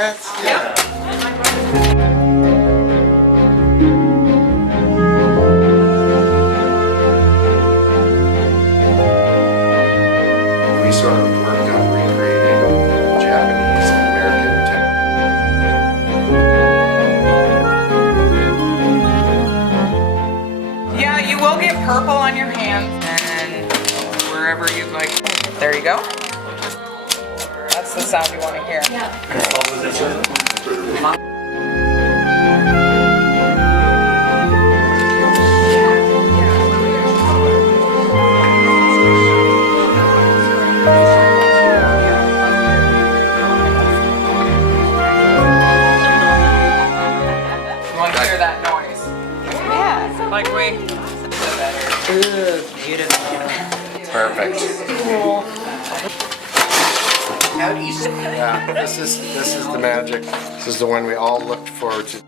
We sort of worked on recreating Japanese and American technique. Yeah, you will get purple on your hands and wherever you'd like. There you go. That's the sound you want to hear. You want to hear that noise? Yeah. Like we. Perfect. Cool. Yeah, this is the magic. This is the one we all looked forward to.